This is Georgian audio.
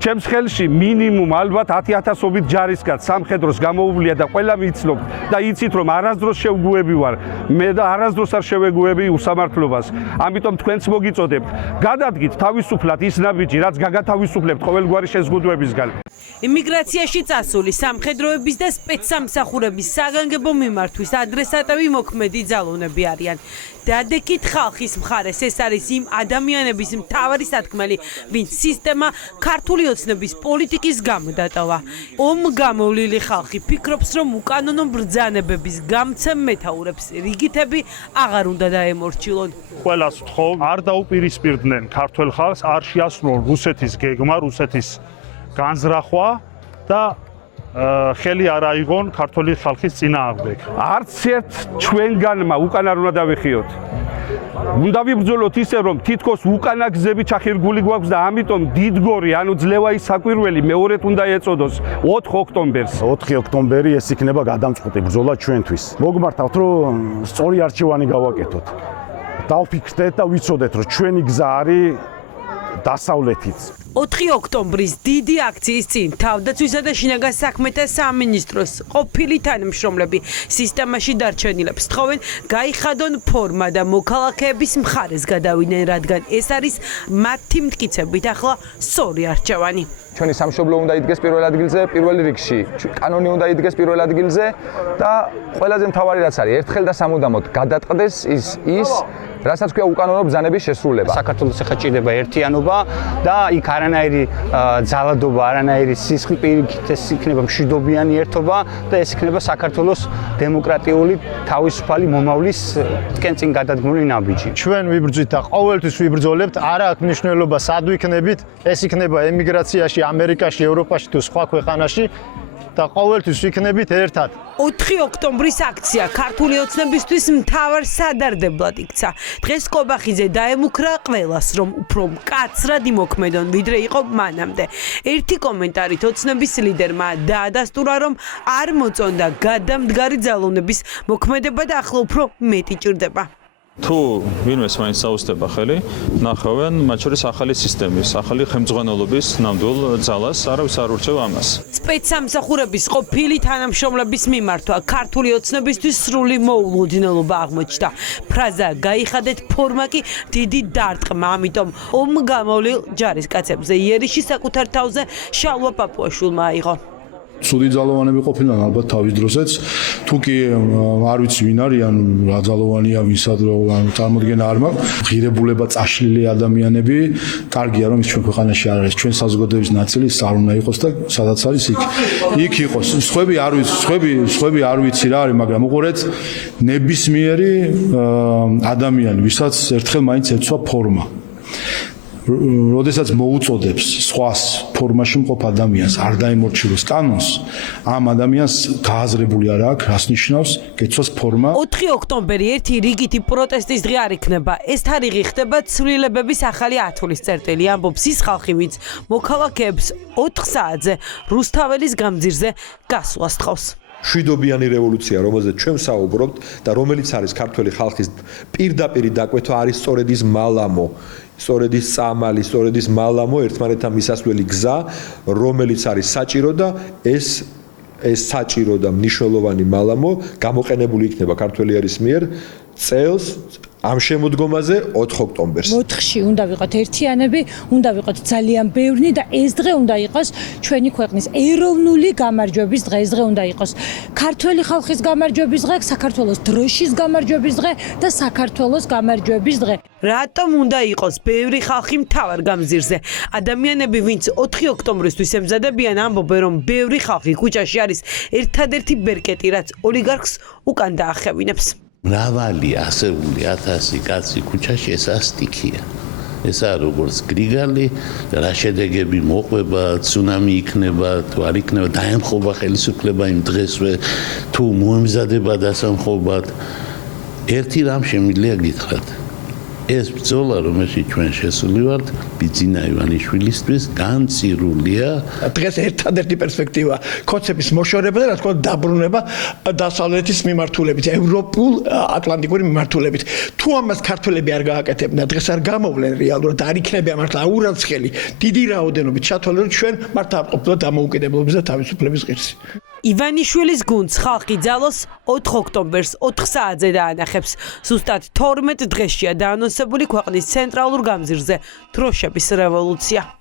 ჩემს ხელში მინიმუმ ალბათ 10,000-ობით ჯარისკაც სამხედროს გამოუვლია და ყველა მიცნობ და იცით რომ არასდროს შევგუები ვარ მე და არასდროს არ შევეგუები უსამართლობას ამიტომ თქვენც მოგიწოდებთ გადადგით თავისუფლად ის ნაბიჯი რაც გაგათავისუფლებთ ყოველგვარი შეზღუდვებისგან იმიგრაციაში წასული სამხედროების და სპეცსამსახურების საგანგებო მიმართვის ადრესატები მოქმედი ძალოვნები არიან. დადეკით ხალხის მხარეს ეს არის იმ ადამიანების მთავარი სათქმელი, ვინც სისტემა ქართული ოცნების პოლიტიკის გამო დატოვა. ომგამოვლილი ხალხი ფიქრობს, რომ უკანონო ბრძანებების გამცემ მეთაურებს რიგითები აღარ უნდა დაემორჩილონ. ყველას ვთხოვ, არ დაუპირისპირდნენ ქართველ ხალხს, არ შეასრულონ რუსეთის გეგმა, რუსეთის განზრახვა და ხელი არ აიღონ ქართული ხალხის წინააღმდეგ. არც ერთ ჩვენგანმა უკან არ უნდა დავიხიოთ. უნდა ვიბრძოლოთ ისე რომ თითქოს უკანა გზები ჩახირგული გვაქვს და ამიტომ დიდგორი ანუ ძლევაის საკვირველი მეორედ უნდა ეწოდოს 4 ოქტომბერს. 4 ოქტომბერი ეს იქნება გადამწყვეტი ბრძოლა ჩვენთვის. მოგმართავთ რომ სწორი არჩევანი გავაკეთოთ. დავფიქრდეთ და ვიცოდეთ რომ ჩვენი გზა არის დასავლეთიც. 4 ოქტომბრის დიდი აქციის წინ თავდაცვისა და შინაგან საქმეთა სამინისტროს ყოფილი თანამშრომლები სისტემაში დარჩენილებს თხოვენ გაიხადონ ფორმა და მოქალაქეების მხარეს გადავიდნენ, რადგან ეს არის მათი მტკიცებით ახლა სწორი არჩევანი. ჩვენი სამშობლო უნდა იდგეს პირველ ადგილზე, პირველ რიგში კანონი უნდა იდგეს პირველ ადგილზე და ყველაზე მთავარი რაც არის, ერთხელ და სამუდამოდ გადაწყდეს ის რასაც ქვია უკანონო ბრძანების შესრულება. საქართველოს ახლა ჭირდება ერთიანობა და იქ არანაირი ძალადობა, არანაირი სისხლპირით ეს იქნება მშვიდობიანი ერთობა და ეს იქნება საქართველოს დემოკრატიული თავისუფალი მომავლის კენწინ გადადგმული ნაბიჯი. ჩვენ ვიბრძვით და ყოველთვის ვიბრძოლებთ, არა აქვს მნიშვნელობა სად ვიქნებით, ეს იქნება ემიგრაციაში, ამერიკაში, ევროპაში თუ სხვა ქვეყანაში და ყოველთვის ვიქნებით ერთად. 4 ოქტომბრის აქცია ქართული ოცნებისთვის მთავარ სადარდებლად იქცა. დღეს კობახიძე დაემუქრა ყველას, რომ უფრო მკაცრად იმოქმედონ, ვიდრე იყო მანამდე. ერთი კომენტარით ოცნების ლიდერმა დაადასტურა, რომ არ მოწონდა გადამდგარი ძალოვნების მოქმედება და ახლა უფრო მეტი ჭირდება. თუ ვინმეს მაინც საუსტება ხელი, ნახავენ მათ შორის ახალი სისტემის, ახალი ხელმძღვანელობის ნამდვილ ძალას, არავის არ ურჩევა ამას. სპეცსამსახურების ყოფილი თანამშრომლების მიმართვა ქართული ოცნებისთვის სრული მოულოდნელობა აღმოჩნდა. ფრაზა გაიხადეთ ფორმა კი დიდი დარტყმა, ამიტომ ომგამოვლილ ჯარისკაცებზე იერიში საკუთარ თავზე შალვა პაპუაშვილმა აიღო. ცუდი ძალოვანები ყოფილან ალბათ თავის დროსაც თუ კი არ ვიცი ვინ არიან რა ძალოვანია ვისად რომ წარმოდგენა არ მაქვს ღირებულება წაშლილი ადამიანები კარგია რომ ის ჩვენ ქვეყანაში არ არის ჩვენ საზოგადოების ნაწილი არ უნდა იყოს და სადაც არის იქ იყოს სხვები არ ვიცი რა არის მაგრამ უყურეთ ნებისმიერი ადამიანი ვისაც ერთხელ მაინც ეცვა ფორმა როდესაც მოუწოდებს სხვას ფორმაში მყოფ ადამიანს არ დაემორჩილოს კანონს ამ ადამიანს გააზრებული არ აქვს რას ნიშნავს გეცვას ფორმა 4 ოქტომბერი ერთი რიგითი პროტესტის დღე არ იქნება ეს თარიღი ხდება ცვლილებების ახალი ათვლის წერტილი ამბობს ის ხალხი ვინც მოქალაქეებს 4 საათზე რუსთაველის გამზირზე გასვლას თხოვს შვიდობიანი რევოლუცია, რომელზეც ჩვენ საუბრობთ და რომელიც არის ქართველი ხალხის პირდაპირ დაკვეთა არის სწორედ ის მალამო, სწორედ ის წამალი, სწორედ ის მალამო ერთმანეთთან მისასვლელი გზა, რომელიც არის საჭირო და ეს საჭირო და მნიშვნელოვანი მალამო გამოყენებული იქნება ქართველი ერის მიერ წელს ამ შემოდგომაზე 4 ოქტომბერს. 4-ში უნდა ვიყოთ ერთიანები, უნდა ვიყოთ ძალიან ბევრნი და ეს დღე უნდა იყოს ჩვენი ქვეყნის ეროვნული გამარჯვების დღე, ეს დღე უნდა იყოს ქართველი ხალხის გამარჯვების დღე, საქართველოს დროშის გამარჯვების დღე და საქართველოს გამარჯვების დღე. რატომ უნდა იყოს ბევრი ხალხი მთავარ გამზირზე? ადამიანები, ვინც 4 ოქტომბრისთვის ემზადებიან, ამბობენ, რომ ბევრი ხალხი ქუჩაში არის ერთადერთი ბერკეტი, რაც ოლიგარქს უკან დაახევინებს. მრავალი ასეული 1000 კაცი ქუჩაში ესაა სტიქია. ესაა როგორც გრიგალი, რა შედეგები მოყვება, ცუნამი იქნება, თუ არ იქნება, დაემხობა ხელისუფლება იმ დღესვე, თუ მოემზადება დასამხობად. ერთი რამ შემიძლია გითხრათ. ეს ბრძოლა, რომელშიც ჩვენ შესული ვართ, ბიძინა ივანიშვილისთვის განცირულია. დღეს ერთადერთი პერსპექტივა კოცების მოშორება და რა თქმა უნდა დაბრუნება დასავლეთის მიმართულებით, ევროპულ ატლანტიკური მიმართულებით. თუ ამას ქართველები არ გააკეთებდნენ, დღეს არ გამოვლენ რეალურად, არ იქნებიან მართლა აურაცხელი დიდი რაოდენობით ჩათვალე, რომ ჩვენ მართლა არ ყოფილა დამოუკიდებლობის და თავისუფლების ღირსი. ივანიშვილის გუნდს ხალხი ძალოს 4 ოქტომბერს 4 საათზე დაანახებს. ზუსტად 12 დღეშია დაანონსებული ქვეყნის ცენტრალურ გამზირზე დროშების რევოლუცია.